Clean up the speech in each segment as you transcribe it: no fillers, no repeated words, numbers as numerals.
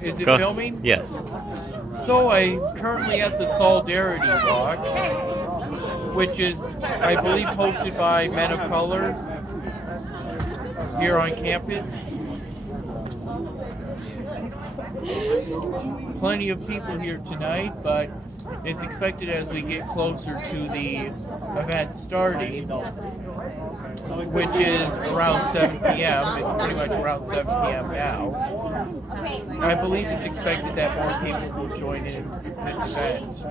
Is it filming? Yes. So I'm currently at the Solidarity Walk, which is, I believe, hosted by Men of Color here on campus. Plenty of people here tonight, but it's expected as we get closer to the event starting, which is around 7 p.m. It's pretty much around 7 p.m. now. I believe it's expected that more people will join in this event.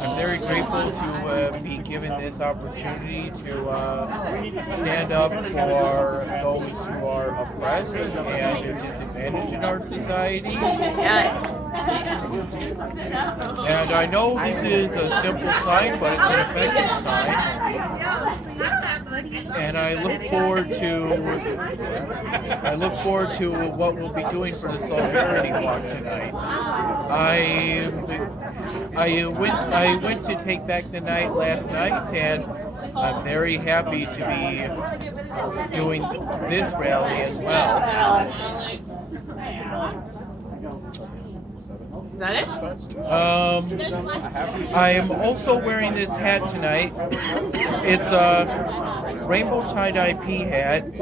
I'm very grateful to be given this opportunity to stand up for those who are oppressed and disadvantaged in our society. And I know this is a simple sign, but it's an effective sign. And I look forward to what we'll be doing for the Solidarity Walk tonight. I went to Take Back the Night last night, and I'm very happy to be doing this rally as well. Is that it? I am also wearing this hat tonight. It's a rainbow tie-dye pea hat.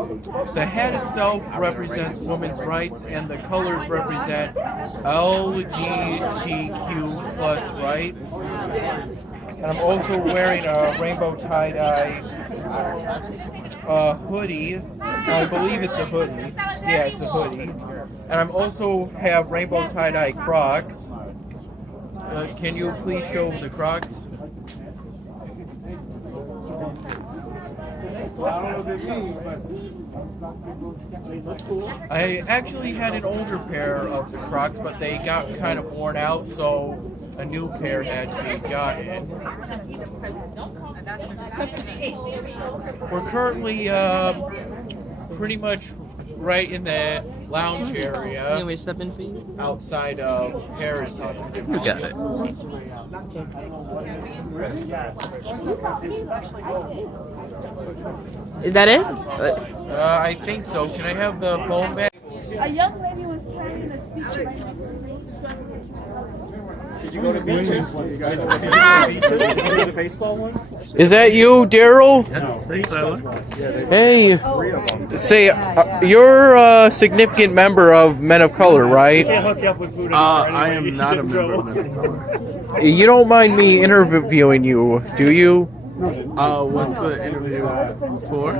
The hat itself represents women's rights, and the colors represent LGBTQ plus rights. And I'm also wearing a rainbow tie-dye hoodie. I believe it's a hoodie. Yeah, it's a hoodie. And I'm also have rainbow tie-dye Crocs. Can you please show the Crocs? I actually had an older pair of the Crocs, but they got kind of worn out, so a new pair had to be gotten. We're currently pretty much right in the lounge area. Can we step in for you? Outside of Harrison. You got it. Is that it? I think so. Can I have the phone back? A young lady was planning a speech right now. Did you go to beaches? Did you go to the baseball one? Is that you, Daryl? Yes. Hey, say, you're a significant member of Men of Color, right? I am not a member of Men of Color. You don't mind me interviewing you, do you? What's the interview for?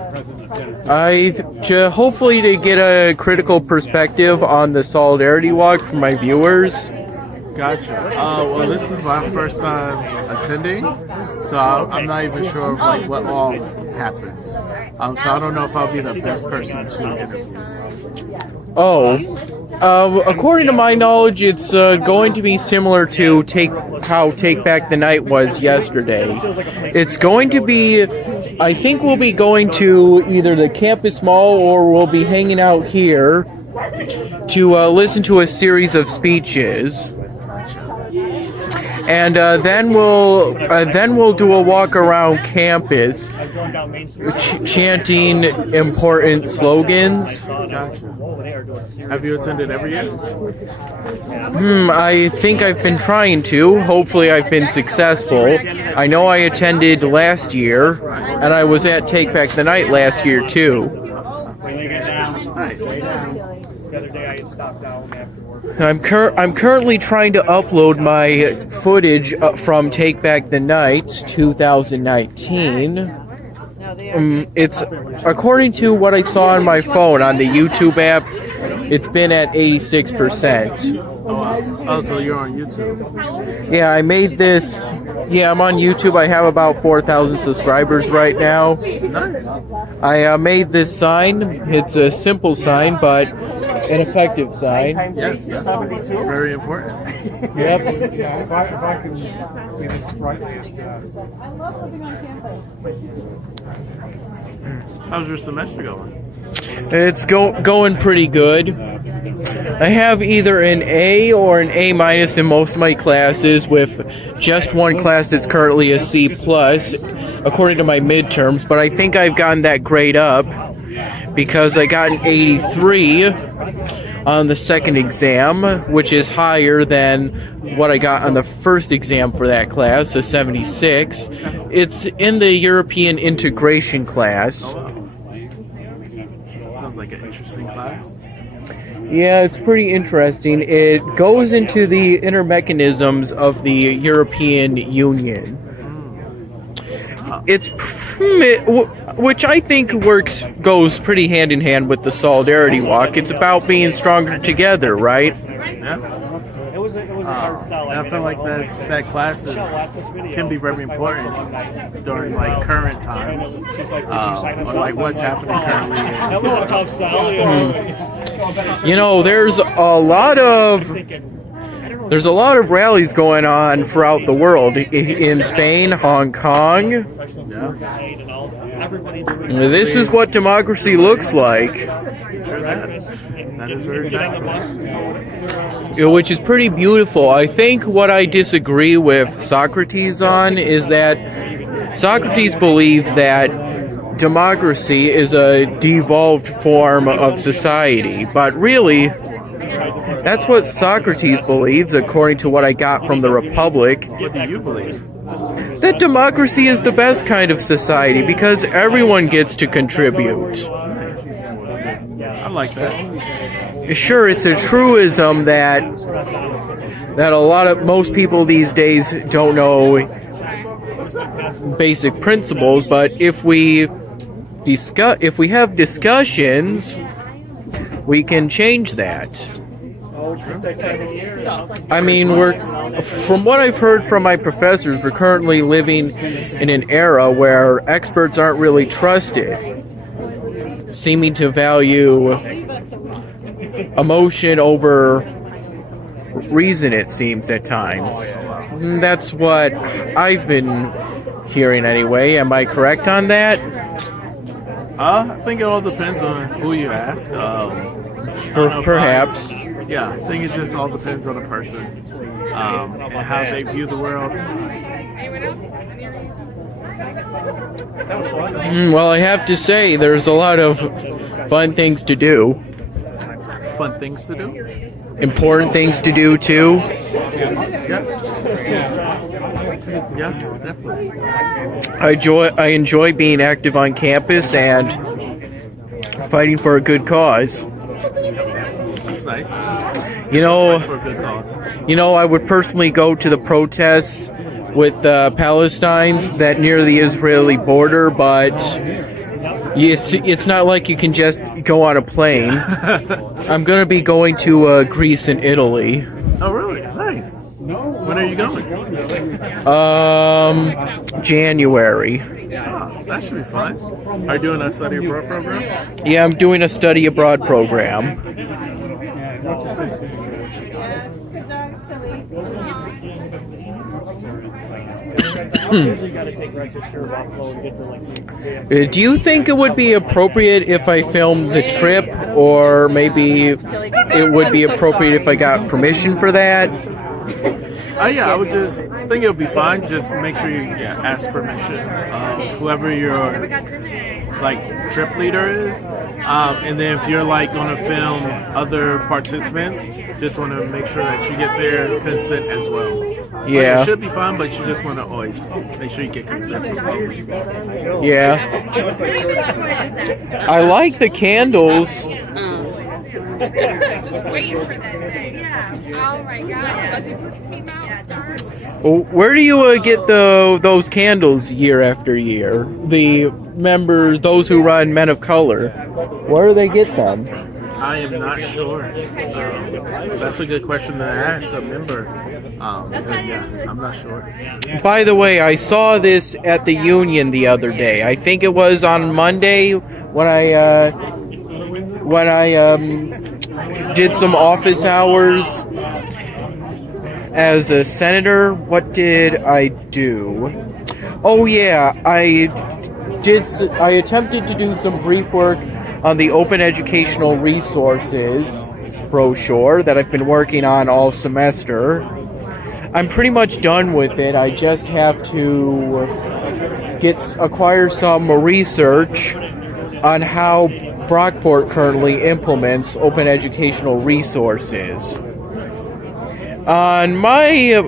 Hopefully to get a critical perspective on the Solidarity Walk for my viewers. Gotcha. Well, this is my first time attending, so I'm not even sure of, like, what all happens. So I don't know if I'll be the best person to interview. According to my knowledge, it's going to be similar to how Take Back the Night was yesterday. It's going to be, I think we'll be going to either the campus mall or we'll be hanging out here to listen to a series of speeches. And then we'll do a walk around campus, chanting important slogans. Gotcha. Have you attended every year? I think I've been trying to. Hopefully, I've been successful. I know I attended last year, and I was at Take Back the Night last year too. Nice. I'm currently trying to upload my footage from Take Back the Night 2019. It's according to what I saw on my phone on the YouTube app. It's been at 86%. Oh, so you're on YouTube? Yeah, I made this. Yeah, I'm on YouTube. I have about 4,000 subscribers right now. Nice. I made this sign. It's a simple sign, but an effective sign. Yes, that's very important. Yep. If I can be this sprightly, I love living on campus. How's your semester going? It's going pretty good. I have either an A or an A minus in most of my classes, with just one class that's currently a C plus, according to my midterms. But I think I've gotten that grade up because I got an 83 on the second exam, which is higher than what I got on the first exam for that class, a 76. It's in the European integration class. Sounds like an interesting class. Yeah, it's pretty interesting. It goes into the inner mechanisms of the European Union. It's which I think goes pretty hand in hand with the Solidarity Walk. It's about being stronger together, right? Yeah. And I feel like that class can be very important during like current times, or like what's happening currently. That was a tough sell. You know, there's a lot of rallies going on throughout the world, in Spain, Hong Kong. This is what democracy looks like. That is very factual. Which is pretty beautiful. I think what I disagree with Socrates on is that Socrates believes that democracy is a devolved form of society, but really, that's what Socrates believes, according to what I got from the Republic. What do you believe? That democracy is the best kind of society because everyone gets to contribute. I like that. Sure, it's a truism that most people these days don't know basic principles, but if we have discussions, we can change that. I mean, from what I've heard from my professors, we're currently living in an era where experts aren't really trusted, seeming to value emotion over reason, it seems, at times. That's what I've been hearing anyway. Am I correct on that? I think it all depends on who you ask. Perhaps. Yeah, I think it just all depends on the person and how they view the world. Well, I have to say, there's a lot of fun things to do. Fun things to do? Important things to do, too. Yeah, definitely. I enjoy being active on campus and fighting for a good cause. That's nice. You know, For a good cause. I would personally go to the protests with the Palestinians that near the Israeli border, but it's not like you can just go on a plane. I'm going to be going to Greece and Italy. Oh, really? Nice. When are you going? January. Ah, that should be fun. Are you doing a study abroad program? Yeah, I'm doing a study abroad program. Do you think it would be appropriate if I filmed the trip, or maybe it would be appropriate if I got permission for that? Yeah, I would just think it would be fine. Just make sure you ask permission of whoever your trip leader is, and then if you're going to film other participants, just want to make sure that you get their consent as well. Yeah, it should be fine, but you just want to always make sure you get consent from folks. Yeah, I like the candles. Where do you get those candles year after year? The members, those who run Men of Color, where do they get them? I am not sure. That's a good question to ask a member. I'm not sure. By the way, I saw this at the Union the other day. I think it was on Monday when I did some office hours as a senator. What did I do? Oh yeah, I attempted to do some brief work on the open educational resources brochure that I've been working on all semester. I'm pretty much done with it. I just have to acquire some research on how Brockport currently implements open educational resources. On my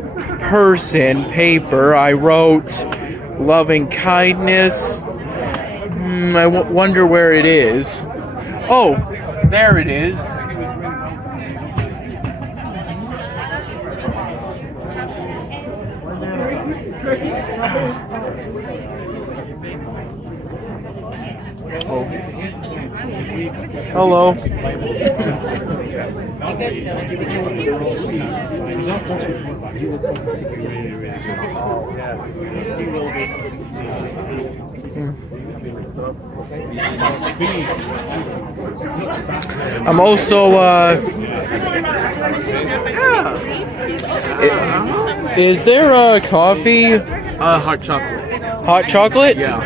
paper, I wrote loving kindness. I wonder where it is. Oh, there it is. Oh. Hello. I'm also is there a coffee? Hot chocolate. Hot chocolate? Yeah.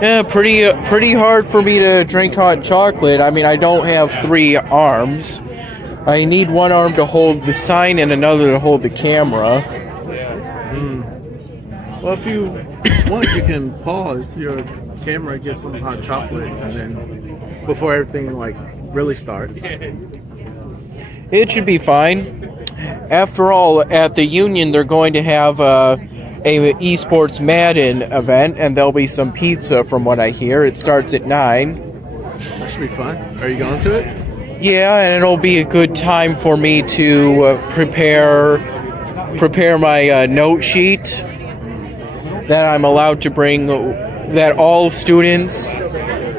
Yeah, pretty hard for me to drink hot chocolate. I mean, I don't have 3 arms. I need one arm to hold the sign and another to hold the camera. Well, if you want, you can pause your camera, get some hot chocolate, and then before everything like really starts. It should be fine. After all, at the Union, they're going to have a esports Madden event, and there'll be some pizza from what I hear. It starts at 9. That should be fun. Are you going to it? Yeah, and it'll be a good time for me to prepare my note sheet that I'm allowed to bring, that all students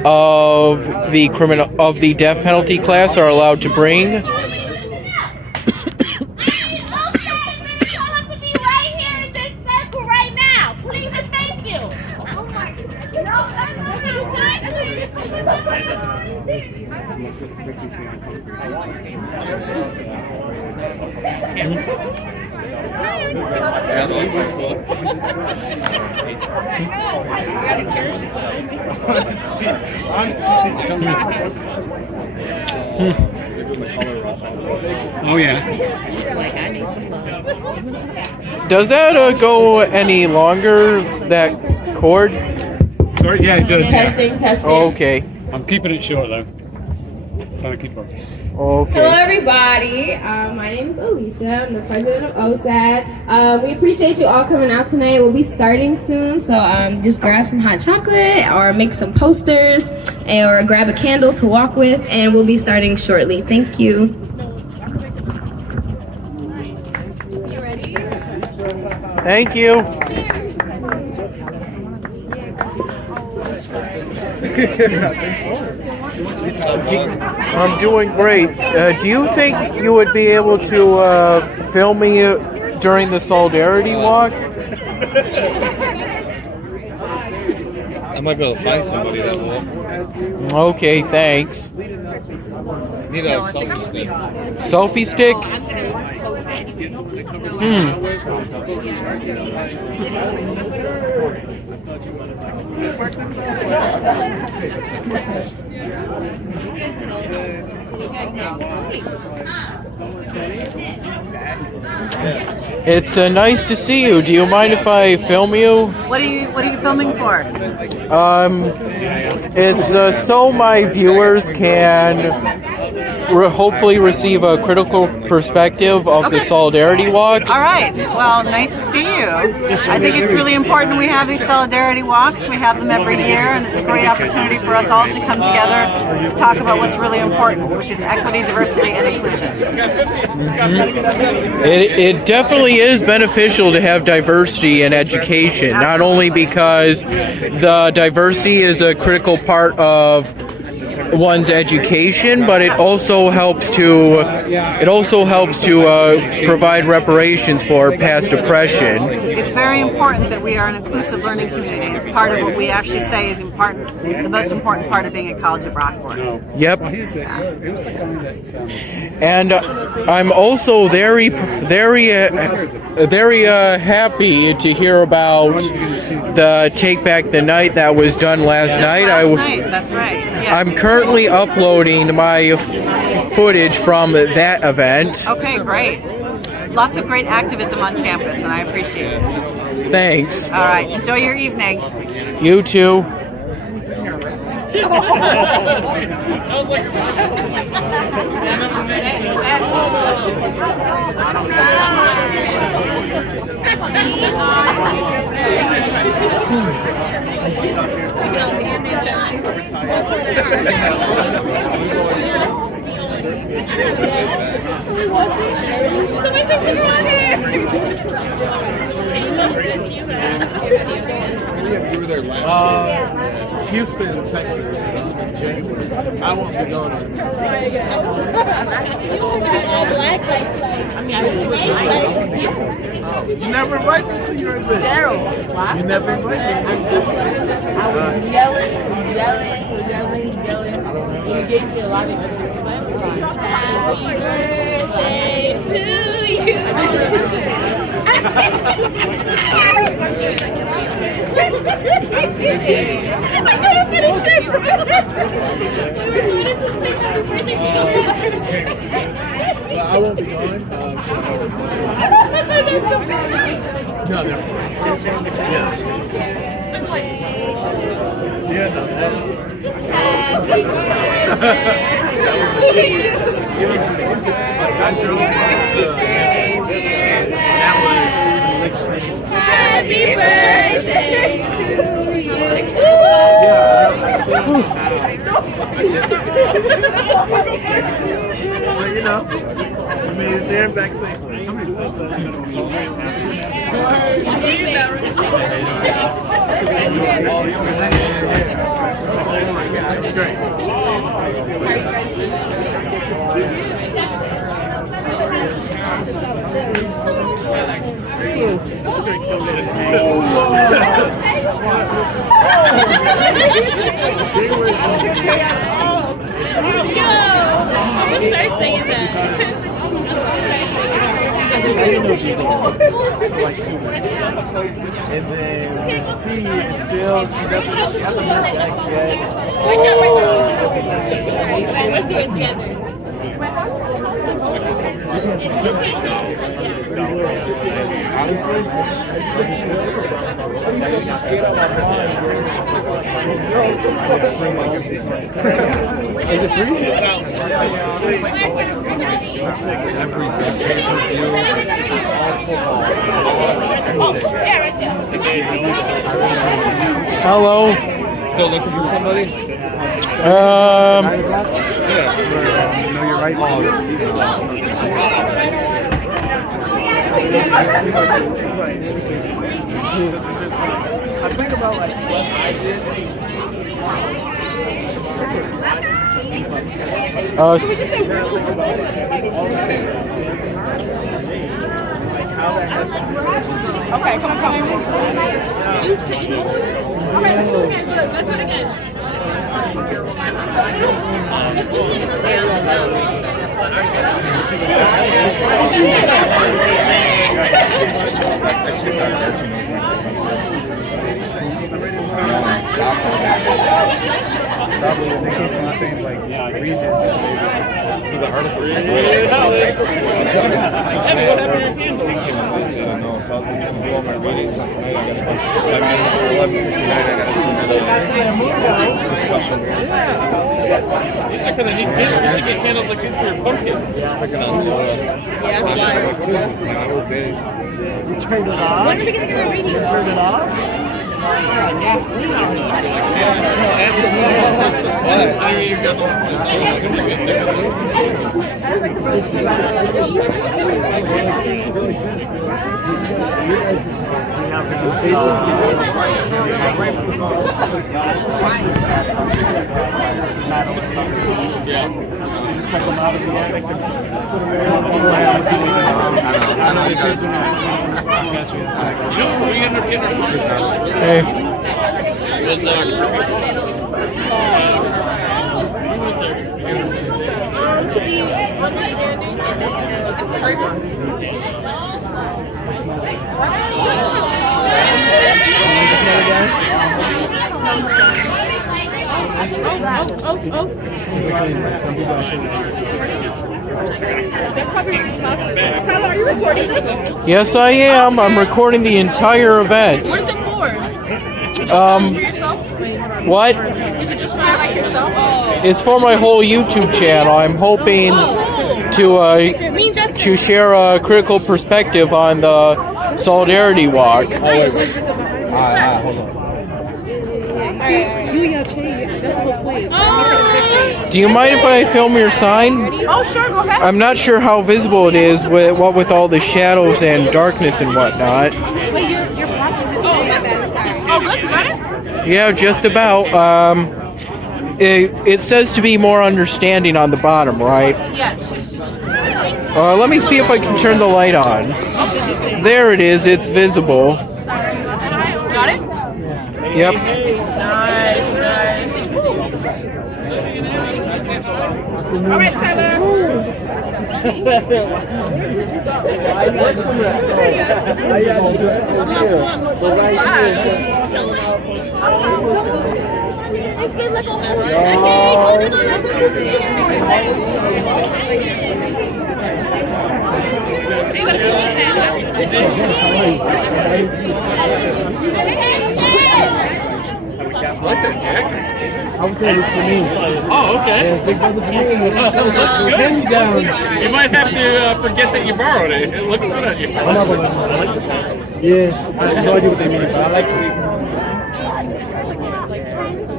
of the death penalty class are allowed to bring. Oh yeah. Does that go any longer, that cord? Sorry, yeah, it does. Yeah. Testing. Okay. I'm keeping it short though. Trying to keep up. Okay. Hello, everybody. My name is Alicia. I'm the president of OSAD. We appreciate you all coming out tonight. We'll be starting soon, so just grab some hot chocolate or make some posters or grab a candle to walk with, and we'll be starting shortly. Thank you. You ready? Thank you. I'm doing great. Do you think you would be able to film me during the Solidarity Walk? I might be able to find somebody that will. Okay, thanks. Need a selfie stick. Selfie stick? It's nice to see you. Do you mind if I film you? What are you filming for? It's so my viewers can hopefully receive a critical perspective of the Solidarity Walk. All right. Well, nice to see you. I think it's really important we have these Solidarity Walks. We have them every year, and it's a great opportunity for us all to come together to talk about what's really important, which is equity, diversity, and inclusion. It definitely is beneficial to have diversity in education, not only because the diversity is a critical part of one's education, but it also helps to provide reparations for past oppression. It's very important that we are an inclusive learning community. It's part of what we actually say is important, the most important part of being at College of Brockport. Yep. And I'm also very happy to hear about the Take Back the Night that was done last night. That's right. Yes. currently uploading my footage from that event. Okay, great. Lots of great activism on campus, and I appreciate it. Thanks. All right, enjoy your evening. You too. Houston, Texas, in January. I won't be going to. You never invite me to your event. You never invite me. I was yelling. You gave me a lot of excuses. Happy birthday to you. But I won't be going. No, they're fine. Yeah, no, that. I drove past the that was 16. Happy birthday to you. Yeah, but you know, I made it there and back safely. It's great. That's a great for like 2 weeks. And then Miss P is still, she hasn't moved back yet. Let's do it together. Honestly, is it free? Hello. Still looking for somebody? Know your rights. I think about like what I did in like how that has Okay, come on. You say no. Okay, let's do it again. Let's do it again. Probably they came from the same reason. What happened to your candle? No, so I was going to do all my readings tonight. I got 11:59. I got to see the discussion. These are kind of neat candles. You should get candles like these for your pumpkins. Picking up what is this? Old days. you turned it off. When are we going to start reading? Turn it off. I mean, you got Hey. To be understanding and That's probably it's not. Tyler, are you recording this? Yes, I am. I'm recording the entire event. What is it for? Um, For yourself? What? Is it just for like yourself? It's for my whole YouTube channel. I'm hoping to share a critical perspective on the Solidarity Walk. Hold on. Do you mind if I film your sign? Oh, sure, go ahead. I'm not sure how visible it is with all the shadows and darkness and whatnot. Wait, you're blocking this. Oh, good, you got it? Yeah, just about. It says to be more understanding on the bottom, right? Yes. Let me see if I can turn the light on. There it is. It's visible. Got it? Yep. Nice, nice. All right, Tyler. I like that jacket. I would say it's Shanice. Oh, okay. Big brother Jermaine. Looks good. You might have to forget that you borrowed it. It looks good on you. I'm not gonna lie. Yeah, I have no idea what they mean, but I like it.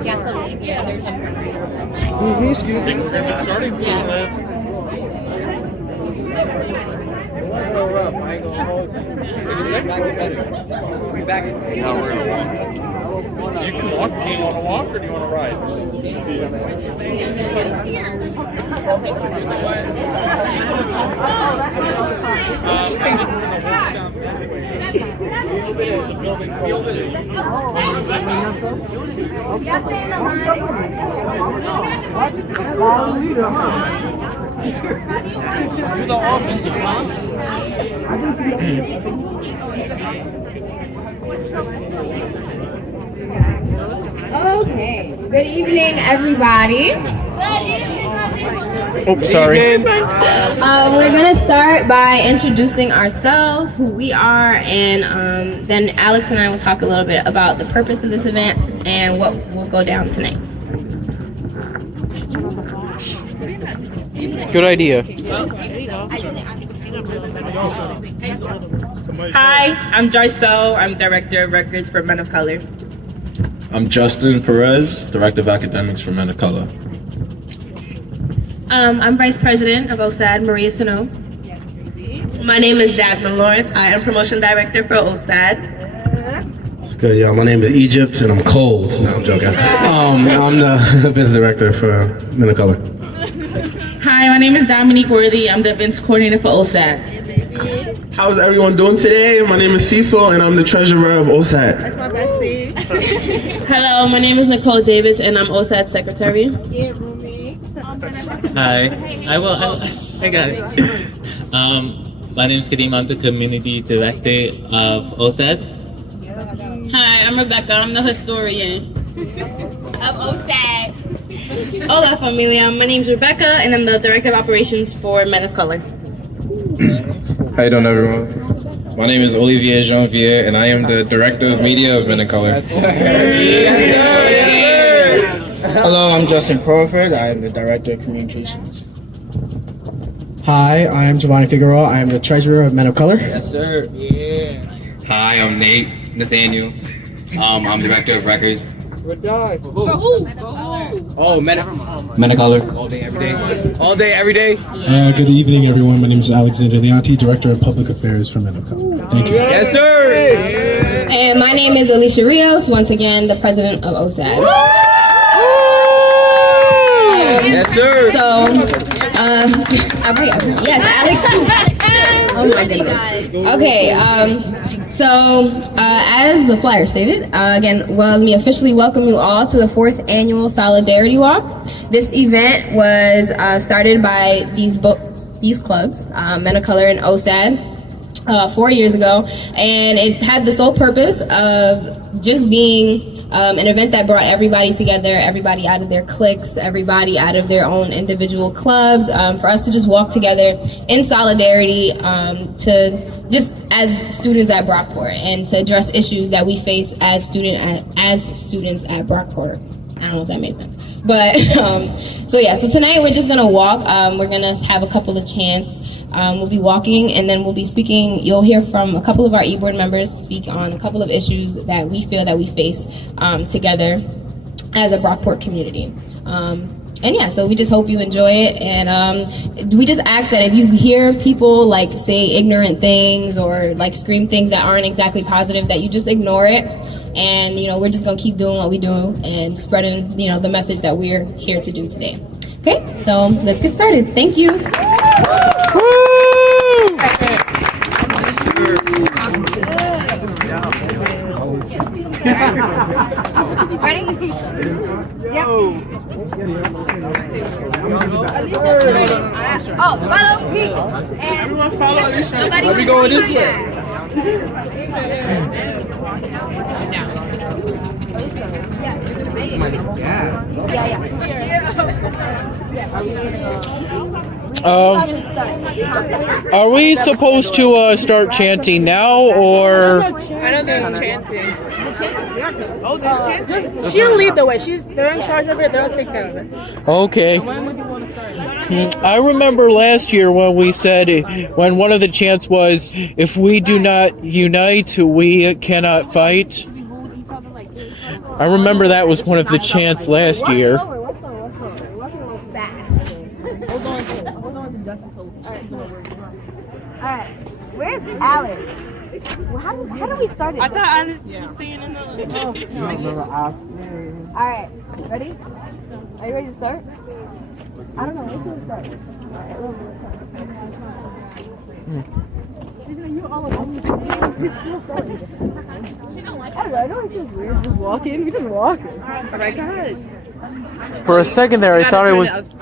Yeah, so yeah, there's Excuse me. I think we're going to be starting soon. Yeah. Now we're gonna walk. You can walk. Do you want to walk or do you want to ride? You're the officer, Okay. Good evening, everybody. Oh, sorry. We're gonna start by introducing ourselves, who we are, and then Alex and I will talk a little bit about the purpose of this event and what will go down tonight. Good idea. Hi, I'm Jarcel. I'm Director of Records for Men of Color. I'm Justin Perez, Director of Academics for Men of Color. I'm Vice President of OSAD, Maria Sano. My name is Jasmine Lawrence. I am Promotion Director for OSAD. It's good, y'all. My name is Egypt, and I'm cold. No, I'm joking. I'm the business director for Men of Color. Hi, my name is Dominique Worthy. I'm the events coordinator for OSAD. How's everyone doing today? My name is Cecil, and I'm the treasurer of OSAD. That's my bestie. Hello, my name is Nicole Davis, and I'm OSAD secretary. Yeah, Rumi. Hi, I got it. My name is Karim. I'm the community director of OSAD. Hi, I'm Rebecca. I'm the historian of OSAD. Hola, familia. My name is Rebecca, and I'm the Director of Operations for Men of Color. How you doing, everyone? My name is Olivier Janvier, and I am the Director of Media of Men of Color. Hello, I'm Justin Crawford. I am the director of communications. Hi, I am Giovanni Figueroa. I am the treasurer of Men of Color. Yes, sir. Yeah. Hi, I'm Nate Nathaniel. I'm director of records. For who? Oh, Men of Color. All day, every day. All day, every day. Good evening, everyone. My name is Alexander Leonti, Director of Public Affairs for Men of Color. Thank you. Yes, sir. And my name is Alicia Rios, once again, the president of OSAD. Yes, sir. So, yes, Alex. Oh my goodness. Okay, as the flyer stated, again, let me officially welcome you all to the 4th annual Solidarity Walk. This event was started by these clubs, Men of Color and OSAD, 4 years ago, and it had the sole purpose of just being an event that brought everybody together, everybody out of their cliques, everybody out of their own individual clubs, for us to just walk together in solidarity, to just as students at Brockport, and to address issues that we face as students at Brockport. I don't know if that made sense. But, so tonight we're just gonna walk. We're gonna have a couple of chants. We'll be walking, and then we'll be speaking. You'll hear from a couple of our e-board members speak on a couple of issues that we feel that we face together as a Brockport community. So we just hope you enjoy it, and we just ask that if you hear people like say ignorant things or like scream things that aren't exactly positive, that you just ignore it. And we're just gonna keep doing what we do and spreading the message that we're here to do today. Okay, so let's get started. Thank you. Ready? Yep. Oh, follow me. Everyone follow Alicia. Let me go this way. Are we supposed to start chanting now, or? I don't think it's chanting. Oh, there's chanting. She'll lead the way. They're in charge of it. They'll take care of it. Okay. When would you want to start? I remember last year when we said, when one of the chants was, if we do not unite, we cannot fight. I remember that was one of the chants last year. We're walking a little fast. Hold on to Justin. Alright. Where's Alex? Well, how do we start it? I thought Alex was staying in the... Alright. Ready? Are you ready to start? I don't know. Where should we start? You all alone. I don't know. I know it's just weird. Just walking. We just walk. Oh my god. For a second there, I thought it was.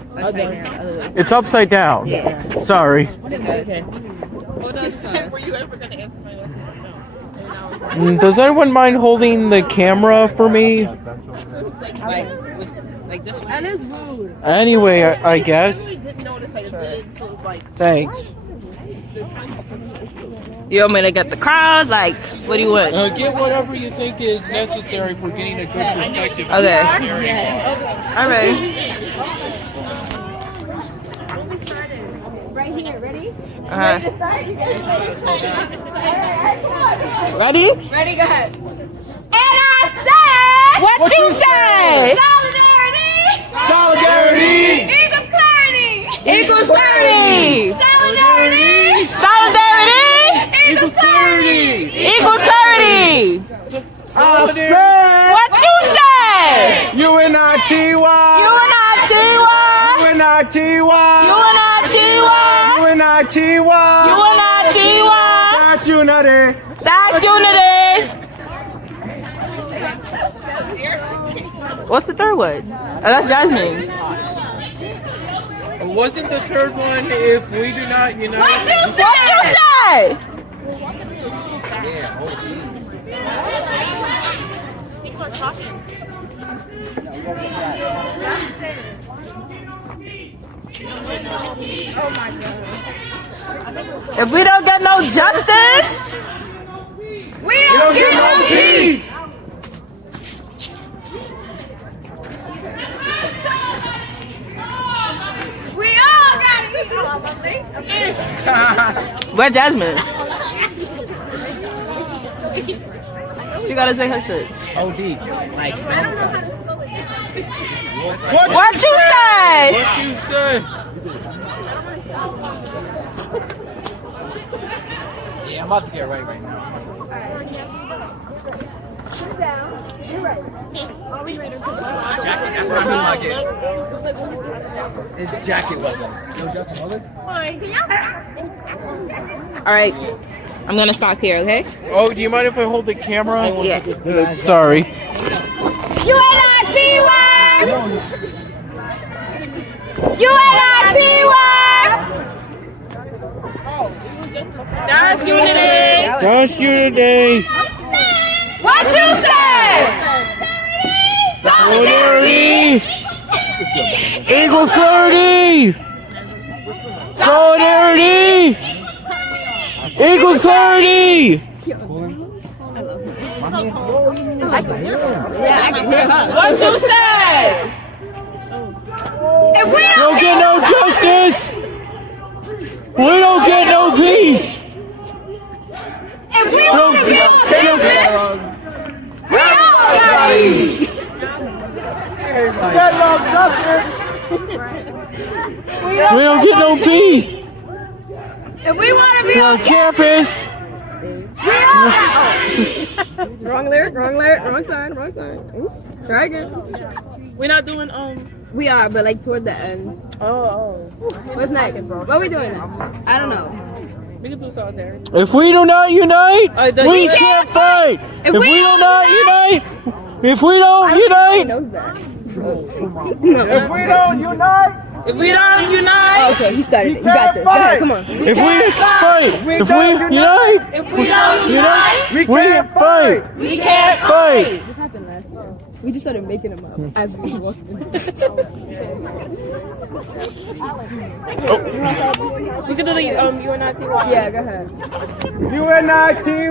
It's upside down. Yeah. Sorry. Okay. Were you ever going to answer my question? Does anyone mind holding the camera for me? Like this one? That is rude. Anyway, I guess. Didn't notice I did it until Thanks. You want me to get the crowd? Like, what do you want? Get whatever you think is necessary for getting a good perspective. Okay. All right. Right here. Ready? Ready to start? Ready? Ready? Go ahead. And I said. What you say? Solidarity. Solidarity. Equals clarity. Equals clarity. Solidarity. Solidarity. Equals clarity. Equals clarity. What you say? UNITY. UNITY. UNITY. UNITY. UNITY. UNITY. That's unity. That's unity. What's the third one? Oh, that's Jasmine. Wasn't the third one if we do not unite? What you say? What you say? Oh my god. If we don't get no justice, We don't get no peace. We all got it. where's Jasmine? She gotta say her shit. What you say? What you say? Yeah, I'm about to get right now. Sit down. You're right. Are we ready to go? Jacket, that's what I mean like it. His jacket was All right, I'm gonna stop here, okay? Oh, do you mind if I hold the camera? Yeah. Sorry. UNITY. UNITY. That's unity. That's unity. What you say? Solidarity! Equals clarity! Solidarity! Equals clarity! What you said? If we don't get no justice, we don't get no peace. If we don't get we all We don't get no peace. If we want to be on campus. Wrong lyric, wrong sign. Ooh, try again. We're not doing We are, but like toward the end. Oh. What's next? What are we doing next? I don't know. We can do solidarity. If we do not unite, we can't fight. If we do not unite, if we don't unite, knows that. if we don't unite. If we don't unite, Oh, okay, he started it. You got this. Go ahead, come on. If we fight, if we unite, if we don't unite, we can't fight. we can't Fight. This happened last year. We just started making them up as we were walking. We can do the UNITY. Yeah, go ahead. UNITY.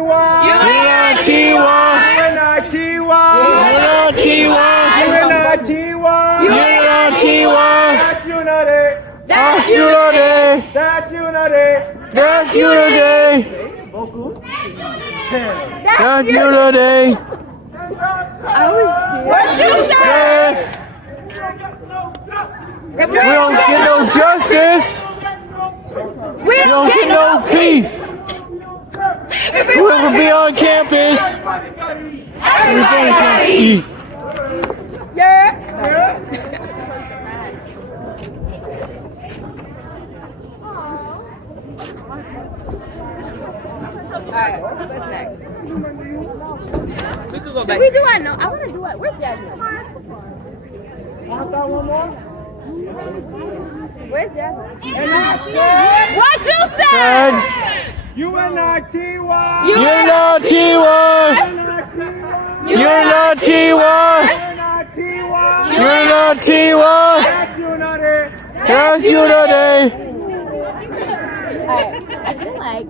That's unity. That's unity. That's unity. That's unity. I always feel. What you say? We don't get no justice. We don't get no peace. Whoever be on campus, everybody can eat. Alright, what's next? We can go Should back. we do it? No, I want to do it. Where's Jasmine? Where's Jasmine? What you said? UNITY. That's unity. Alright, I feel like.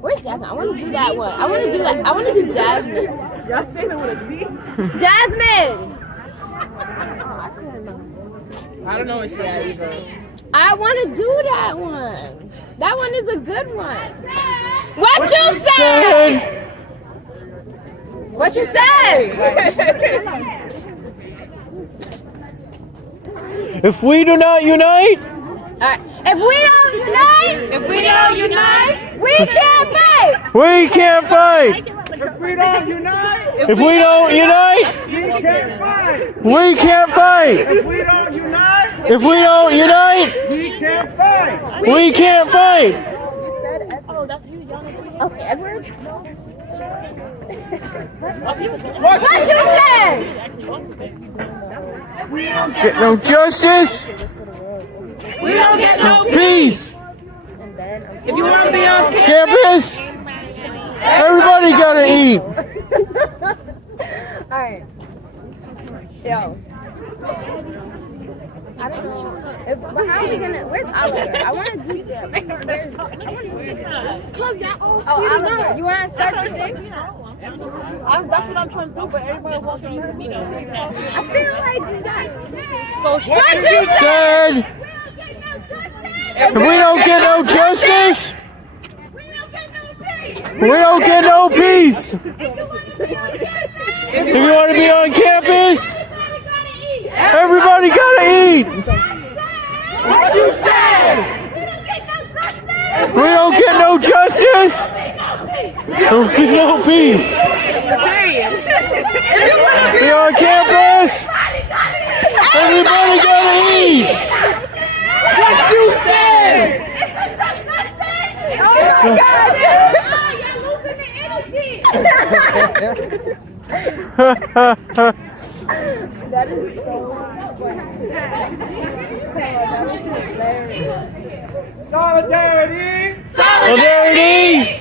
Where's Jasmine? I want to do that one. I want to do that. I want to do Jasmine. Y'all say that with a B? Jasmine! I don't know what she had either. I want to do that one. That one is a good one. What you said? What you said? If we do not unite, If we don't unite, we can't fight. we can't fight. If we don't unite, If we don't unite, we can't fight. we can't fight. If we don't unite, If we don't unite, we can't fight. we can't fight. You said Edward. Okay, Edward. What you said? Get no justice, We don't get no peace. If you want to be on Campus, everybody gotta eat. Alright. Yo. I don't know. But how are we gonna? Where's Oliver? I want to do the. Oh, Oliver, you want to start with this? That's what I'm trying to do, but everybody wants to hear me. I feel like you got. So What you Said, if we don't get no justice, we don't get no peace. If you want to be on campus, everybody gotta eat. What you said? We don't get no justice, there'll be no peace. Be on campus, everybody gotta eat. What you said? Oh my God! That is so. Solidarity. Solidarity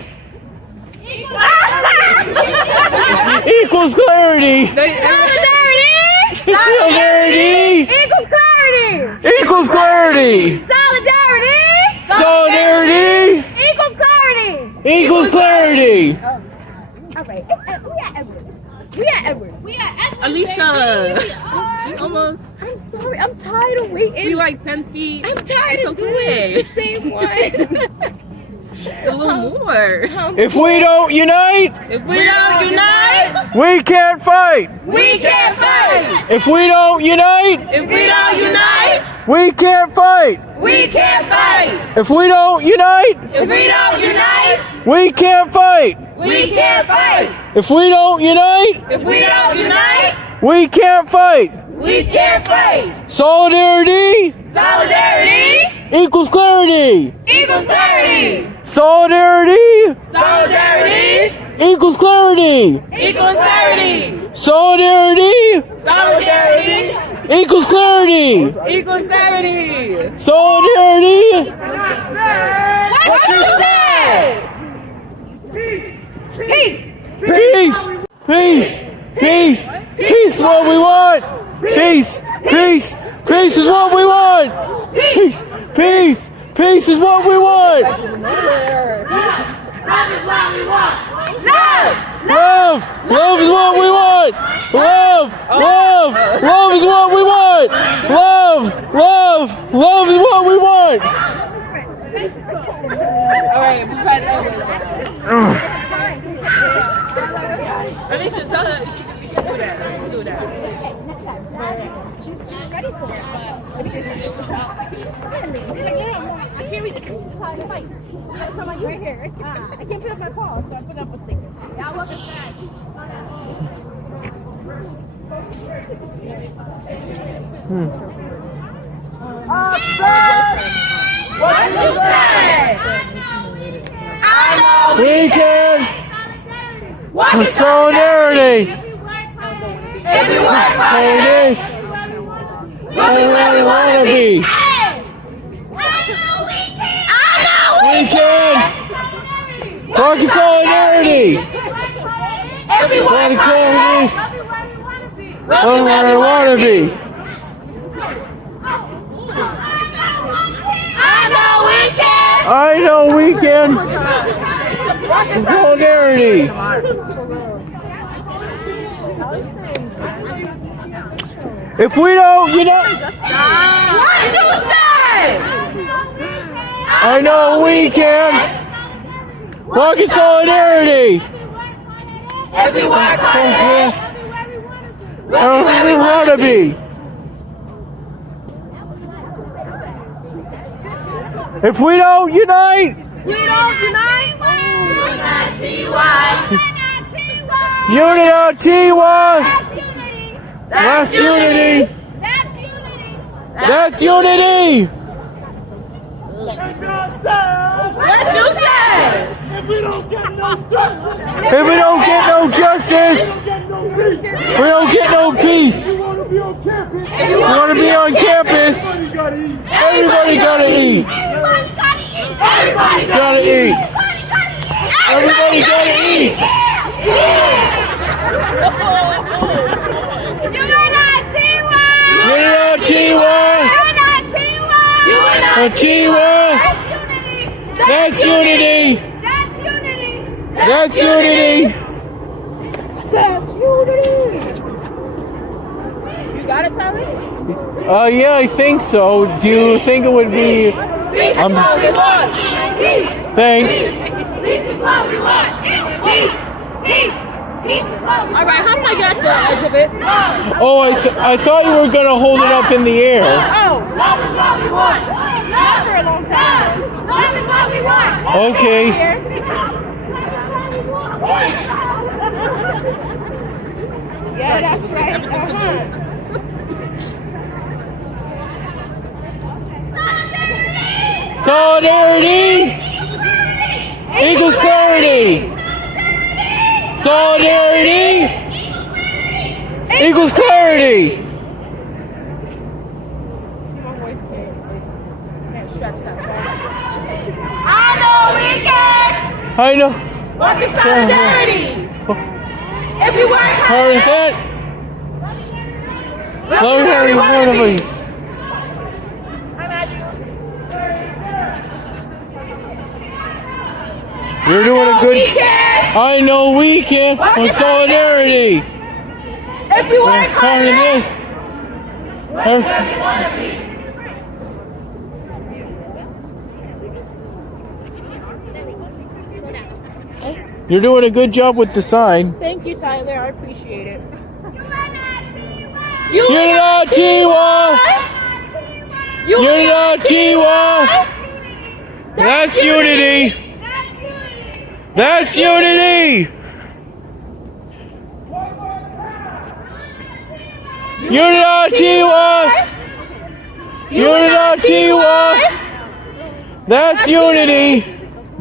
equals clarity. Solidarity! Solidarity equals clarity. equals clarity. Solidarity Solidarity equals clarity. equals clarity. All right, we at Edward. Alicia. Almost. I'm sorry. I'm tired of waiting. You like 10 feet. I'm tired It's of doing the same one. A little more. If we don't unite, If we don't unite, we can't fight. we can't fight. If we don't unite, If we don't unite, we can't fight. we can't fight. If we don't unite, If we don't unite, we can't fight. we can't fight. If we don't unite, If we don't unite, we can't fight. we can't fight. Solidarity Solidarity equals clarity. equals clarity. Solidarity Solidarity equals clarity. equals clarity. Solidarity Solidarity equals clarity. equals clarity. Solidarity. What you say? Peace. Peace. Peace. Peace is what we want. Peace. Peace. Peace is what we want. Peace. Peace. Peace is what we want. Love. Love is what we want. Love. Love. Love is what we want. Love. Love. Love is what we want. All right, Alicia, tell her we should do that. Do that. I can't read the time. Right here. I can't put up my paw, so I put up a sticker. Y'all look at that. What you say? I know We can. what you say. Solidarity. If we work hard, What we really want to be. We can. Work in solidarity. if we Want work to hard, clarity. What we really want to be. I know we can. I know we can. Solidarity. If we don't, you know. What did you say? I know we can. Walk in solidarity. If we work hard, Where we want to be. If we don't unite, We don't unite. Unity. That's unity. That's unity. what you say? If we don't get no justice, we don't get no peace. We want to be on campus. Everybody gotta eat. Gotta eat. Everybody gotta eat. That's unity. That's unity. You gotta tell it. Yeah, I think so. Do you think it would be? Peace is what we want. Thanks. Peace is what we want. Peace. All right, how do I get the edge of it? Oh, I thought you were gonna hold it up in the air. Oh, love is what we want. Love for a long time. Love is what we want. Okay. Yeah, that's right. Solidarity equals clarity. Solidarity equals clarity. I know we can. I know. Walk in solidarity. If we work hard, Heard that? Let me hear you, one of you. You're doing a good. I know we can. On solidarity. If you work Part of this. You're doing a good job with the sign. Thank you, Tyler. I appreciate it. Unitiwa! Unitiwa! That's unity! That's unity! Unitiwa! Unitiwa! That's unity!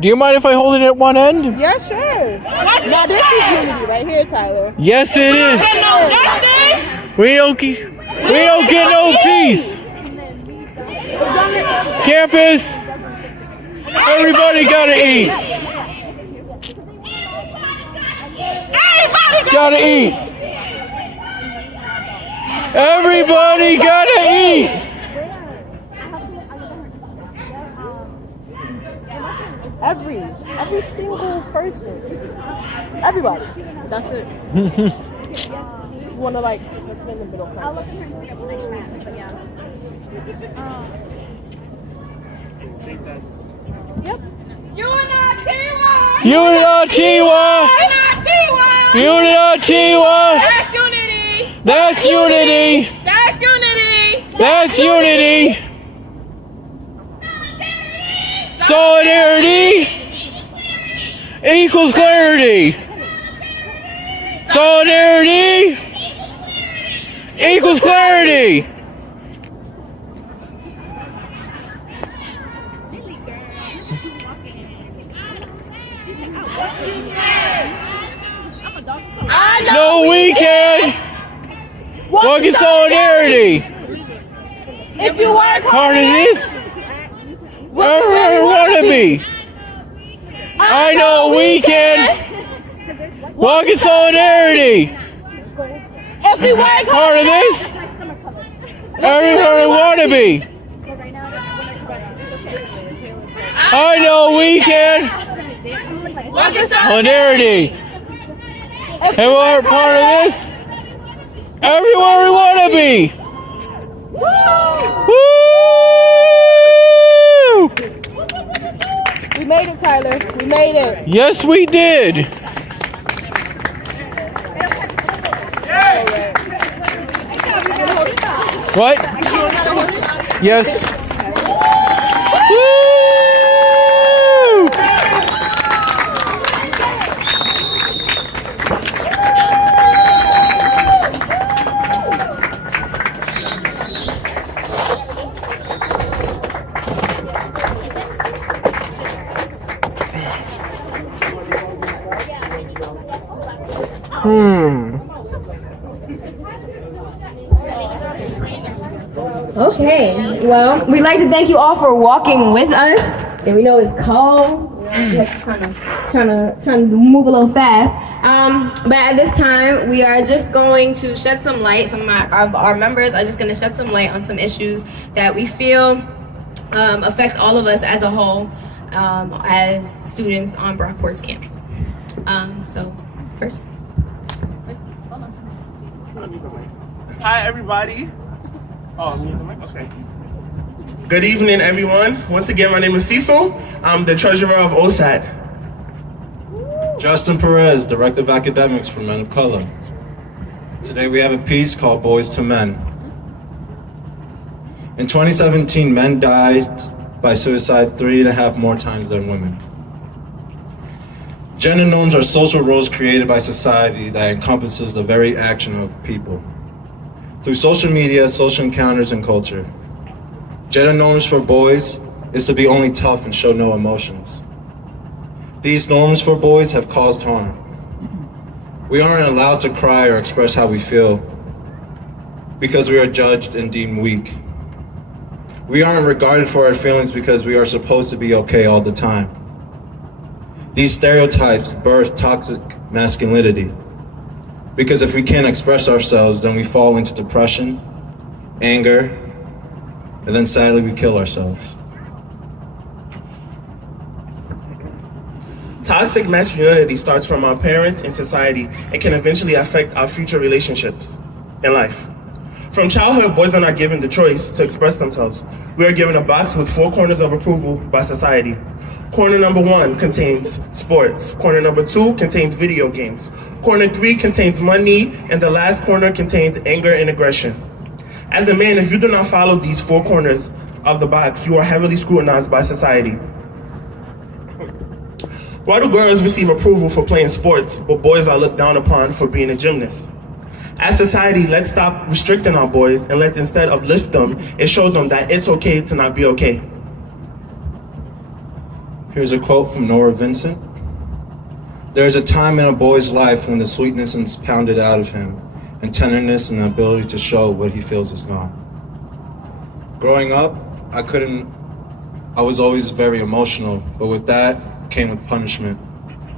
Do you mind if I hold it at one end? Yeah, sure. Now this is unity right here, Tyler. Yes, it is. We don't get no peace. Campus, everybody gotta eat. Gotta eat. Everybody gotta eat. Every single person. Everybody. That's it. You wanna like, let's get in the middle. I'll look for the next match, but yeah. Yep. Unitiwa! Unitiwa! That's unity! That's unity! That's unity! Solidarity equals clarity. Solidarity equals clarity. No, we can walk in solidarity. If you work Part of this, I want to be. I know we can walk in solidarity. If we work Part of this, everybody want to be. I know we can walk in solidarity. And we're part of this, everywhere we want to be. Woo! We made it, Tyler. We made it. Yes, we did. What? Yes. Woo! Okay, well, we'd like to thank you all for walking with us. And we know it's cold. Just trying to move a little fast. But at this time, we are just going to shed some light. Some of our members are just going to shed some light on some issues that we feel affect all of us as a whole as students on Brockport's campus. So, first. Hi, everybody. Oh, okay. Good evening, everyone. Once again, my name is Cecil. I'm the treasurer of OSAD. Justin Perez, Director of Academics for Men of Color. Today we have a piece called Boys to Men. In 2017, men died by suicide 3.5 more times than women. Gender norms are social roles created by society that encompasses the very action of people. Through social media, social encounters, and culture. Gender norms for boys is to be only tough and show no emotions. These norms for boys have caused harm. We aren't allowed to cry or express how we feel because we are judged and deemed weak. We aren't regarded for our feelings because we are supposed to be okay all the time. These stereotypes birth toxic masculinity. Because if we can't express ourselves, then we fall into depression, anger, and then sadly we kill ourselves. Toxic masculinity starts from our parents and society and can eventually affect our future relationships in life. From childhood, boys are not given the choice to express themselves. We are given a box with 4 corners of approval by society. Corner number 1 contains sports. Corner number 2 contains video games. Corner 3 contains money, and the last corner contains anger and aggression. As a man, if you do not follow these 4 corners of the box, you are heavily scrutinized by society. Why do girls receive approval for playing sports, but boys are looked down upon for being a gymnast? As society, let's stop restricting our boys and let's instead uplift them and show them that it's okay to not be okay. Here's a quote from Nora Vincent. There is a time in a boy's life when the sweetness is pounded out of him, and tenderness and the ability to show what he feels is gone. Growing up, I was always very emotional, but with that came with punishment,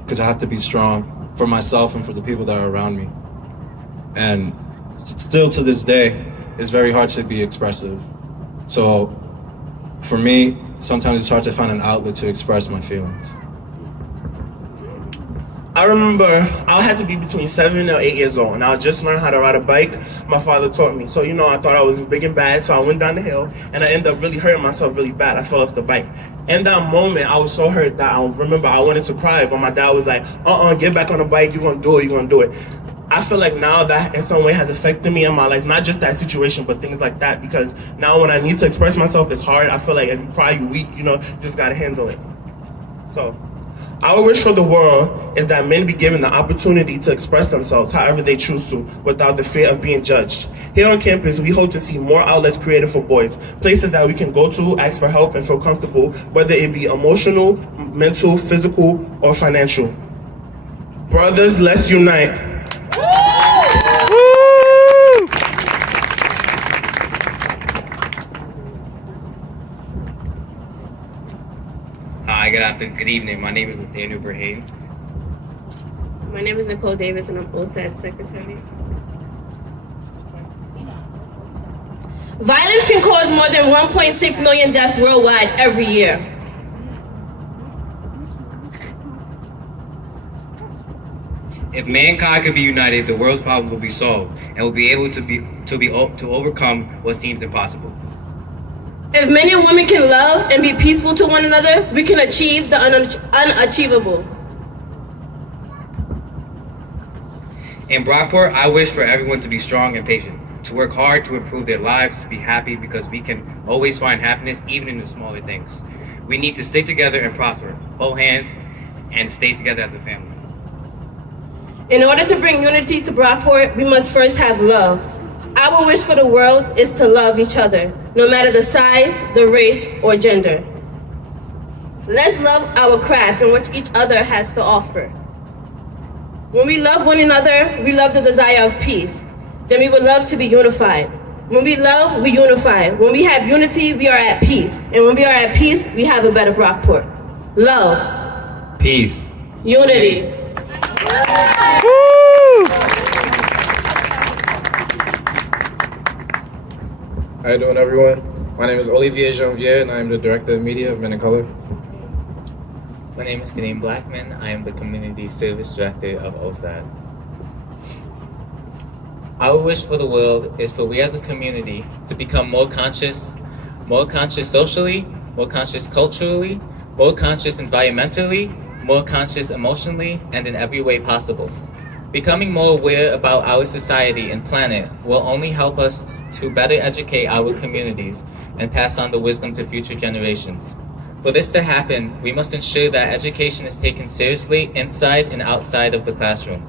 because I had to be strong for myself and for the people that are around me. And still to this day, it's very hard to be expressive. So for me, sometimes it's hard to find an outlet to express my feelings. I remember I had to be between 7 or 8 years old, and I just learned how to ride a bike. My father taught me. So, I thought I was big and bad, so I went down the hill, and I ended up really hurting myself really bad. I fell off the bike. In that moment, I was so hurt that I remember I wanted to cry, but my dad was like, get back on the bike, you're gonna do it. I feel like now that in some way has affected me in my life, not just that situation, but things like that, because now when I need to express myself, it's hard. I feel like if you cry, you're weak, you just gotta handle it. So, our wish for the world is that men be given the opportunity to express themselves however they choose to, without the fear of being judged. Here on campus, we hope to see more outlets created for boys, places that we can go to, ask for help, and feel comfortable, whether it be emotional, mental, physical, or financial. Brothers, let's unite. Hi, good evening. My name is Nathaniel Brahim. My name is Nicole Davis, and I'm OSAD secretary. Violence can cause more than 1.6 million deaths worldwide every year. If mankind could be united, the world's problems will be solved, and will be able to overcome what seems impossible. If men and women can love and be peaceful to one another, we can achieve the unachievable. In Brockport, I wish for everyone to be strong and patient, to work hard to improve their lives, to be happy, because we can always find happiness even in the smaller things. We need to stick together and prosper, hold hands, and stay together as a family. In order to bring unity to Brockport, we must first have love. Our wish for the world is to love each other, no matter the size, the race, or gender. Let's love our crafts and what each other has to offer. When we love one another, we love the desire of peace. Then we would love to be unified. When we love, we unify. When we have unity, we are at peace. And when we are at peace, we have a better Brockport. Love. Peace. Unity. How you doing, everyone? My name is Olivier Janvier, and I am the Director of Media of Men of Color. My name is Kadeem Blackman. I am the Community Service Director of OSAD. Our wish for the world is for we as a community to become more conscious socially, more conscious culturally, more conscious environmentally, more conscious emotionally, and in every way possible. Becoming more aware about our society and planet will only help us to better educate our communities and pass on the wisdom to future generations. For this to happen, we must ensure that education is taken seriously inside and outside of the classroom.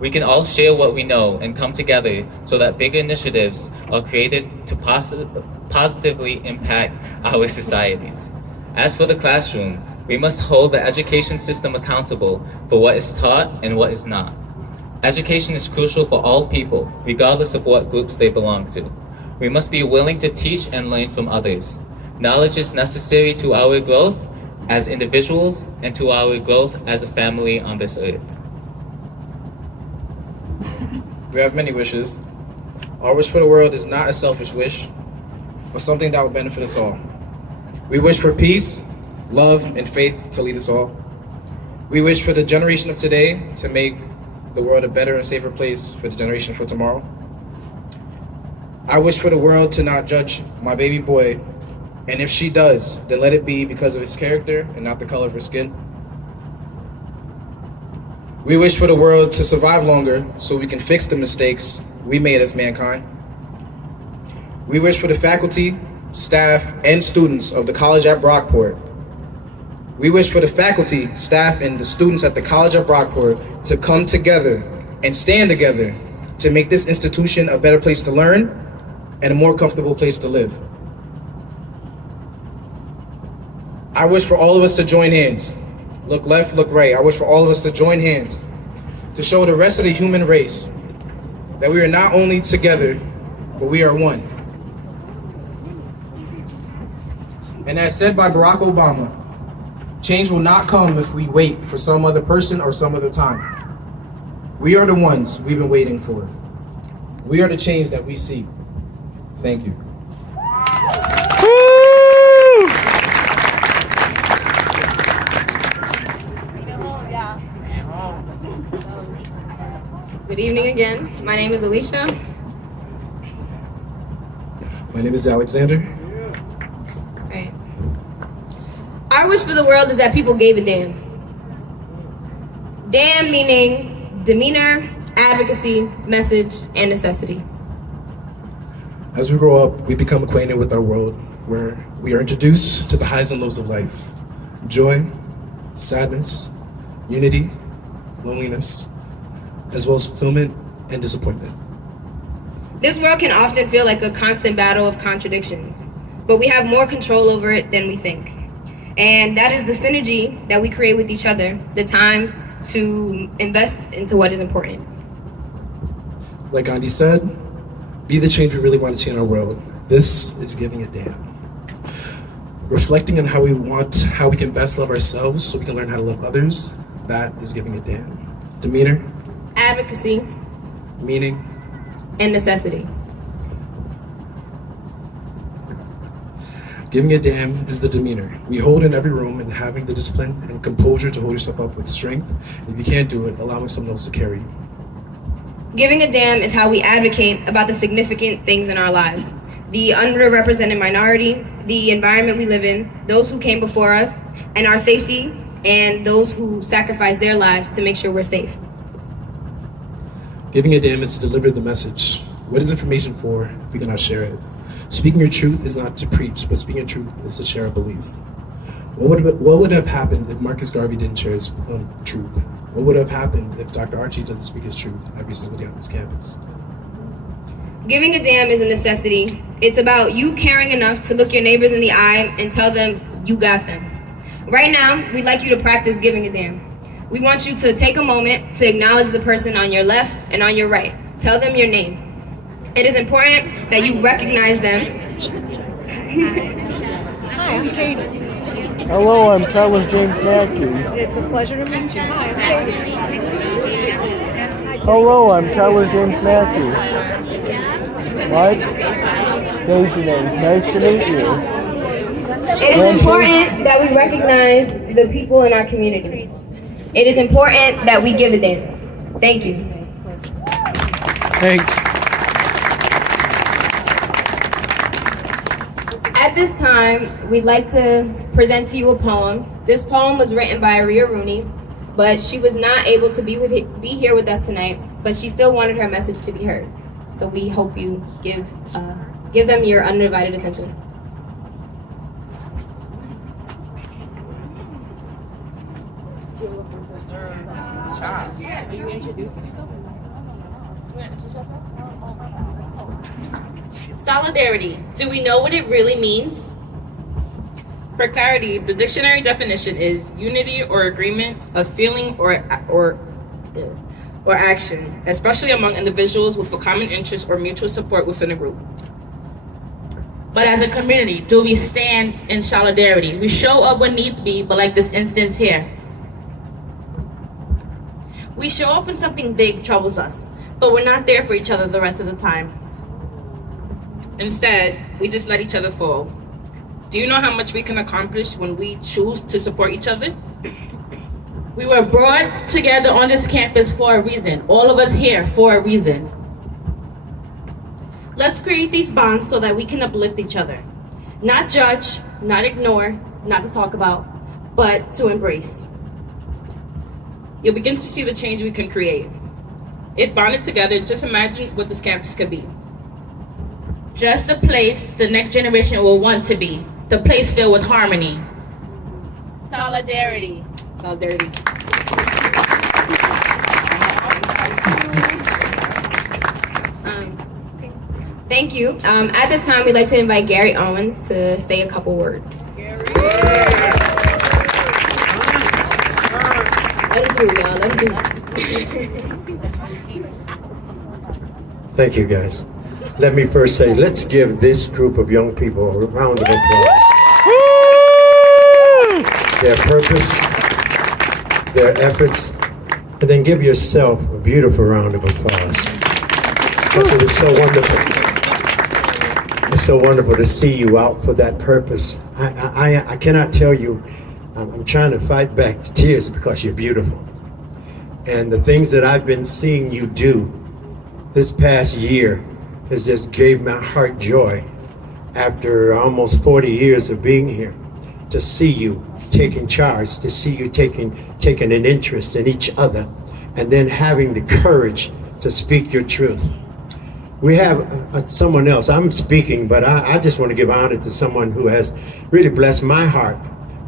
We can all share what we know and come together so that bigger initiatives are created to positively impact our societies. As for the classroom, we must hold the education system accountable for what is taught and what is not. Education is crucial for all people, regardless of what groups they belong to. We must be willing to teach and learn from others. Knowledge is necessary to our growth as individuals and to our growth as a family on this earth. We have many wishes. Our wish for the world is not a selfish wish, but something that will benefit us all. We wish for peace, love, and faith to lead us all. We wish for the generation of today to make the world a better and safer place for the generation for tomorrow. I wish for the world to not judge my baby boy, and if she does, then let it be because of his character and not the color of her skin. We wish for the world to survive longer so we can fix the mistakes we made as mankind. We wish for the faculty, staff, and students of the college at Brockport. We wish for the faculty, staff, and the students at the College of Brockport to come together and stand together to make this institution a better place to learn and a more comfortable place to live. I wish for all of us to join hands. Look left, look right. I wish for all of us to join hands to show the rest of the human race that we are not only together, but we are one. And as said by Barack Obama, change will not come if we wait for some other person or some other time. We are the ones we've been waiting for. We are the change that we seek. Thank you. Good evening again. My name is Alicia. My name is Alexander. Right. Our wish for the world is that people gave a damn. Damn meaning demeanor, advocacy, message, and necessity. As we grow up, we become acquainted with our world, where we are introduced to the highs and lows of life. Joy, sadness, unity, loneliness, as well as fulfillment and disappointment. This world can often feel like a constant battle of contradictions, but we have more control over it than we think. And that is the synergy that we create with each other, the time to invest into what is important. Like Gandhi said, be the change we really want to see in our world. This is giving a damn. Reflecting on how we can best love ourselves so we can learn how to love others, that is giving a damn. Demeanor, Advocacy, meaning, and necessity. Giving a damn is the demeanor we hold in every room, and having the discipline and composure to hold yourself up with strength. And if you can't do it, allowing someone else to carry you. Giving a damn is how we advocate about the significant things in our lives. The underrepresented minority, the environment we live in, those who came before us, and our safety, and those who sacrificed their lives to make sure we're safe. Giving a damn is to deliver the message. What is information for if we cannot share it? Speaking your truth is not to preach, but speaking your truth is to share a belief. What would have happened if Marcus Garvey didn't share his truth? What would have happened if Dr. Archie doesn't speak his truth every single day on this campus? Giving a damn is a necessity. It's about you caring enough to look your neighbors in the eye and tell them you got them. Right now, we'd like you to practice giving a damn. We want you to take a moment to acknowledge the person on your left and on your right. Tell them your name. It is important that you recognize them. Hi, I'm Katie. Hello, I'm Tyler James Mackey. It's a pleasure to meet you. Hi, I'm Katie. Hello, I'm Tyler James Mackey. What? There's your name. Nice to meet you. It is important that we recognize the people in our community. It is important that we give a damn. Thank you. Thanks. At this time, we'd like to present to you a poem. This poem was written by Aria Rooney, but she was not able to be here with us tonight, but she still wanted her message to be heard. So we hope you give them your undivided attention. Are you introducing yourself? Solidarity. Do we know what it really means? For clarity, the dictionary definition is unity or agreement of feeling or action, especially among individuals with a common interest or mutual support within a group. But as a community, do we stand in solidarity? We show up when need be, but like this instance here. We show up when something big troubles us, but we're not there for each other the rest of the time. Instead, we just let each other fall. Do you know how much we can accomplish when we choose to support each other? We were brought together on this campus for a reason. All of us here for a reason. Let's create these bonds so that we can uplift each other. Not judge, not ignore, not to talk about, but to embrace. You'll begin to see the change we can create. If bonded together, just imagine what this campus could be. Just the place the next generation will want to be. The place filled with harmony. Solidarity. Solidarity. Thank you. At this time, we'd like to invite Gary Owens to say a couple words. Let him do it, y'all. Let him do it. Thank you, guys. Let me first say, let's give this group of young people a round of applause. Their purpose, their efforts, and then give yourself a beautiful round of applause. Because it is so wonderful. It's so wonderful to see you out for that purpose. I cannot tell you, I'm trying to fight back the tears because you're beautiful. And the things that I've been seeing you do this past year has just gave my heart joy after almost 40 years of being here, to see you taking charge, to see you taking an interest in each other, and then having the courage to speak your truth. We have someone else. I'm speaking, but I just want to give honor to someone who has really blessed my heart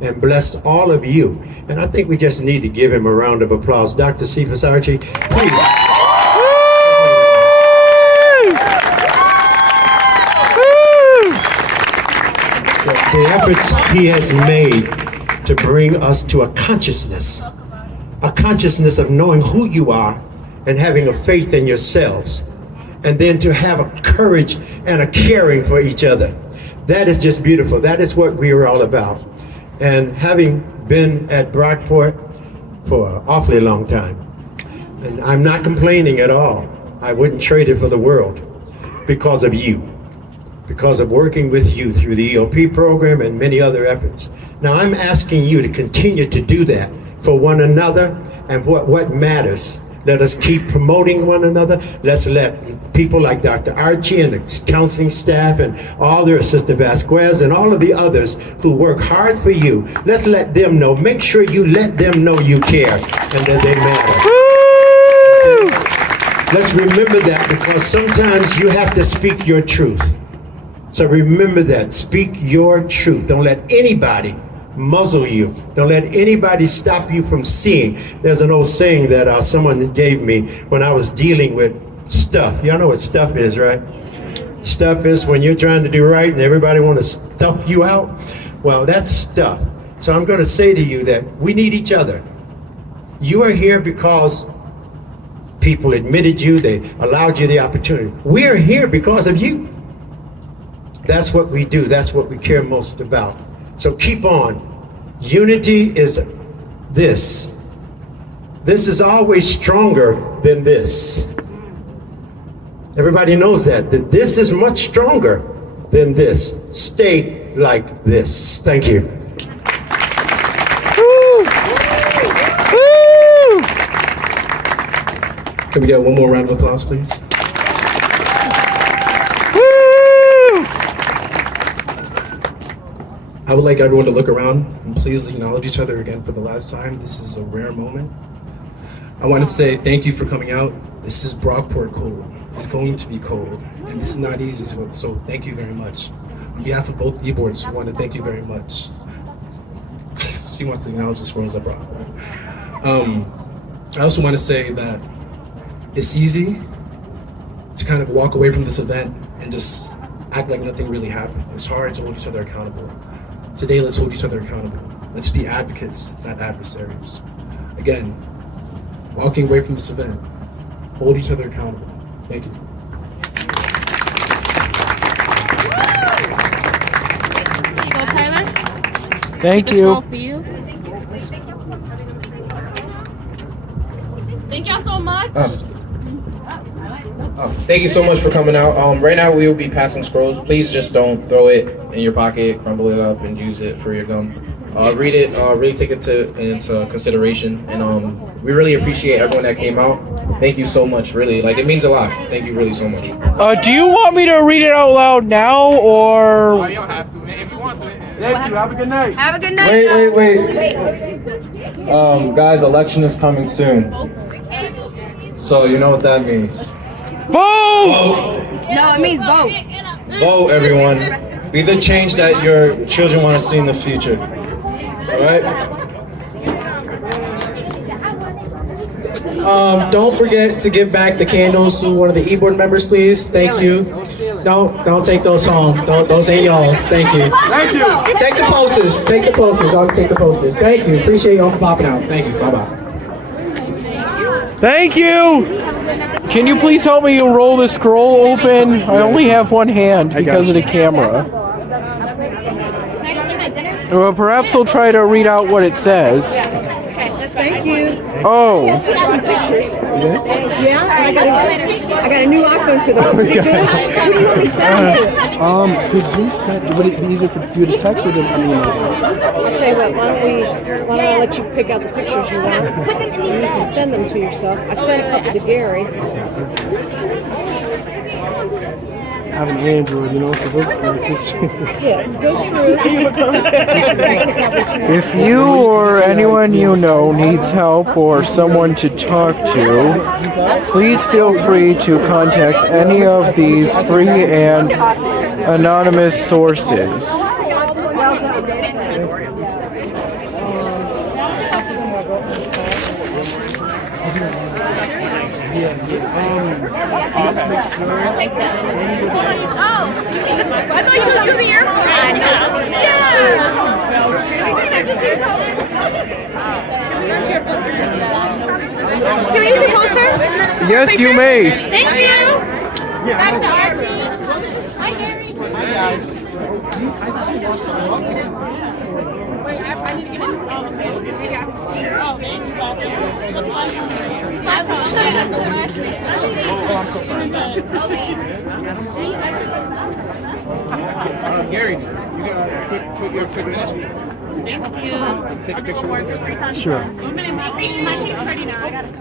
and blessed all of you. And I think we just need to give him a round of applause. Dr. Cephas Archie, please. The efforts he has made to bring us to a consciousness of knowing who you are and having a faith in yourselves, and then to have a courage and a caring for each other. That is just beautiful. That is what we are all about. And having been at Brockport for an awfully long time, and I'm not complaining at all. I wouldn't trade it for the world because of you, because of working with you through the EOP program and many other efforts. Now I'm asking you to continue to do that for one another and what matters. Let us keep promoting one another. Let's let people like Dr. Archie and the counseling staff and all their Sister Vasquez and all of the others who work hard for you, let's let them know. Make sure you let them know you care and that they matter. Let's remember that, because sometimes you have to speak your truth. So remember that. Speak your truth. Don't let anybody muzzle you. Don't let anybody stop you from seeing. There's an old saying that someone gave me when I was dealing with stuff. Y'all know what stuff is, right? Stuff is when you're trying to do right and everybody want to stuff you out. Well, that's stuff. So I'm going to say to you that we need each other. You are here because people admitted you. They allowed you the opportunity. We are here because of you. That's what we do. That's what we care most about. So keep on. Unity is this. This is always stronger than this. Everybody knows that this is much stronger than this. Stay like this. Thank you. Can we get one more round of applause, please? I would like everyone to look around and please acknowledge each other again for the last time. This is a rare moment. I want to say thank you for coming out. This is Brockport cold. It's going to be cold, and this is not easy, so thank you very much. On behalf of both e-boards, I want to thank you very much. She wants to acknowledge the squirrels at Brockport. I also want to say that it's easy to kind of walk away from this event and just act like nothing really happened. It's hard to hold each other accountable. Today, let's hold each other accountable. Let's be advocates, not adversaries. Again, walking away from this event, hold each other accountable. Thank you. Thank you. Thank y'all so much. Thank you so much for coming out. Right now we will be passing scrolls. Please just don't throw it in your pocket, crumble it up, and use it for your gum. Read it, really take it into consideration, and we really appreciate everyone that came out. Thank you so much, really. Like, it means a lot. Thank you really so much. Do you want me to read it out loud now, or? You don't have to, man. If you want to. Thank you. Have a good night. Have a good night. Wait. Guys, election is coming soon. So you know what that means. Vote! No, it means vote. Vote, everyone. Be the change that your children want to see in the future. All right? Don't forget to give back the candles to one of the e-board members, please. Thank you. Don't take those home. Those ain't y'all's. Thank you. Thank you. Take the posters. Take the posters. I'll take the posters. Thank you. Appreciate y'all for popping out. Thank you. Bye-bye. Thank you! Can you please help me roll the scroll open? I only have one hand because of the camera. Well, perhaps I'll try to read out what it says. Thank you. Oh. I took some pictures. Yeah, and I got a new iPhone today. You good? Who do you want me to send it to? Could you send? Would it be easier for you to text or to email? I'll tell you what. Why don't I let you pick out the pictures you want? And you can send them to yourself. I sent a couple to Gary. I have an Android, you know, so those pictures. Yeah, go through. If you or anyone you know needs help or someone to talk to, please feel free to contact any of these free and anonymous sources. Just make sure. I thought you were using your phone. I know. Can we use your poster? Yes, you may. Thank you. Dr. Archie. Hi, Gary. Hi, guys. Wait, I need to get in. Oh, I'm so sorry. Gary, you got a quick minute? Thank you. Take a picture with us. Sure.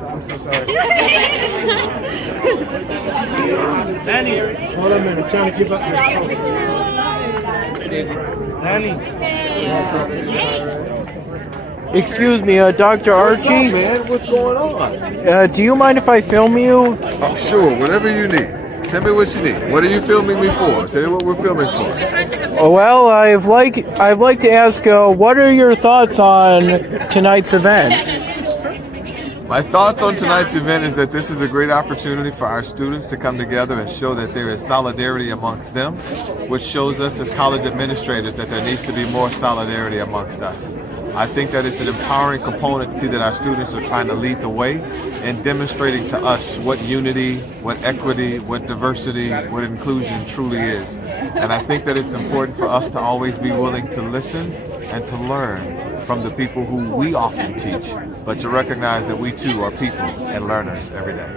I'm so sorry. Danny. Hold on a minute. I'm trying to keep up this. Danny. Excuse me, Dr. What's Archie? up, man? What's going on? Do you mind if I film you? Oh, sure, whatever you need. Tell me what you need. What are you filming me for? Tell me what we're filming for. Well, I'd like to ask, what are your thoughts on tonight's event? My thoughts on tonight's event is that this is a great opportunity for our students to come together and show that there is solidarity amongst them, which shows us as college administrators that there needs to be more solidarity amongst us. I think that it's an empowering component to see that our students are trying to lead the way and demonstrating to us what unity, what equity, what diversity, what inclusion truly is. And I think that it's important for us to always be willing to listen and to learn from the people who we often teach, but to recognize that we too are people and learners every day.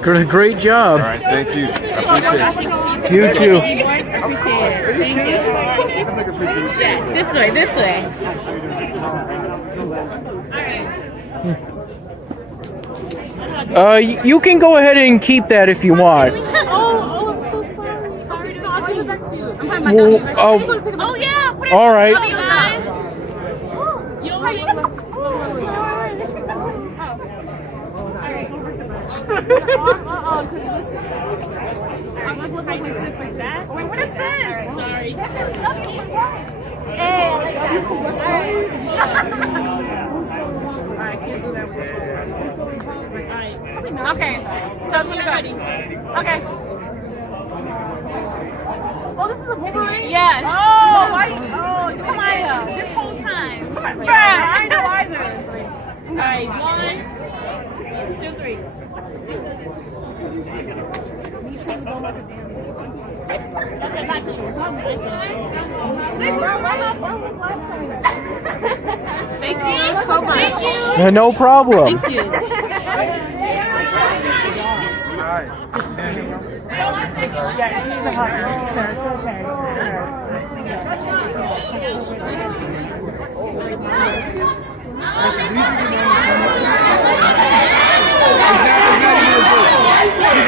Great job. All right, thank you. I appreciate it. You too. Yeah, this way. You can go ahead and keep that if you want. Oh, I'm so sorry. I'll do that too. Oh, Yeah. all right. You don't because this. I'm like looking like this, like that. Wait, what is this? Sorry. This is nothing. Hey, let's go. I can't do that with Alright. Okay. So it's when you're ready. Okay. Oh, this is a boomerang? Yes. Oh, why? Oh, come on. This whole time. Yeah, I know either. Alright, 1, 2, 3. Thank you so much. No problem. Thank you. She's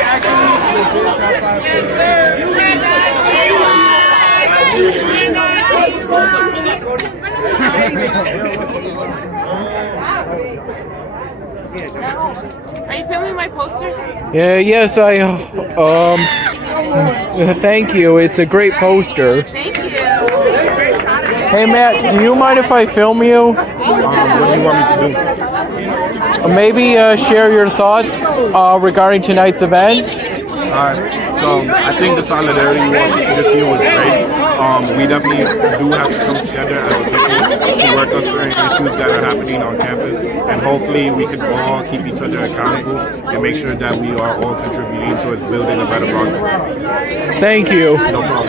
actually Are you filming my poster? Yeah, yes, I thank you. It's a great poster. Thank you. Hey Matt, do you mind if I film you? What do you want me to do? Maybe share your thoughts regarding tonight's event. Alright, so I think the solidarity walk this year was great. We definitely do have to come together as a people to work on certain issues that are happening on campus, and hopefully we can all keep each other accountable and make sure that we are all contributing towards building a better Brockport. Thank you. No problem.